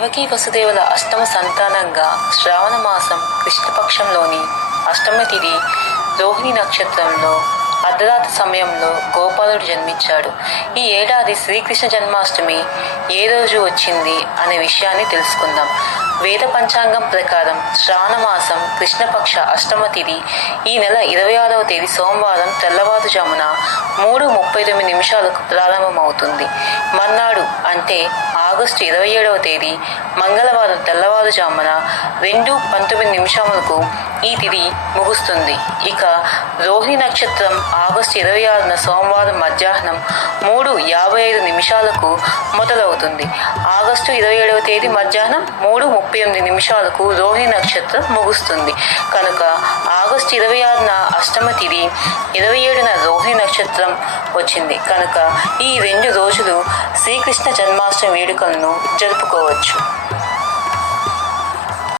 దేవకీ వసుదేవుల అష్టమ సంతానంగా శ్రావణ మాసం కృష్ణపక్షంలోని అష్టమి తిథి రోహిణి నక్షత్రంలో అర్ధరాత్రి సమయంలో గోపాలుడు జన్మించాడు. ఈ ఏడాది శ్రీకృష్ణ జన్మాష్టమి ఏ రోజు వచ్చింది అనే విషయాన్ని తెలుసుకుందాం. వేద పంచాంగం ప్రకారం శ్రావణ మాసం కృష్ణపక్ష అష్టమ తిథి ఈ నెల 26వ తేదీ సోమవారం తెల్లవారుజామున 3:39 ప్రారంభమవుతుంది. మర్నాడు అంటే ఆగస్టు 27వ తేదీ మంగళవారం తెల్లవారుజామున 2:19 ఈ తిథి ముగుస్తుంది. ఇక రోహిణి నక్షత్రం ఆగస్టు 26న సోమవారం మధ్యాహ్నం 3:55 మొదలవుతుంది. ఆగస్టు 27వ తేదీ మధ్యాహ్నం 3:38 రోహిణి నక్షత్రం ముగుస్తుంది. కనుక ఆగస్టు 26న అష్టమ తిథి, 27న రోహిణి నక్షత్రం వచ్చింది. కనుక ఈ 2 రోజులు శ్రీకృష్ణ జన్మాష్టమి వేడుకలను జరుపుకోవచ్చు.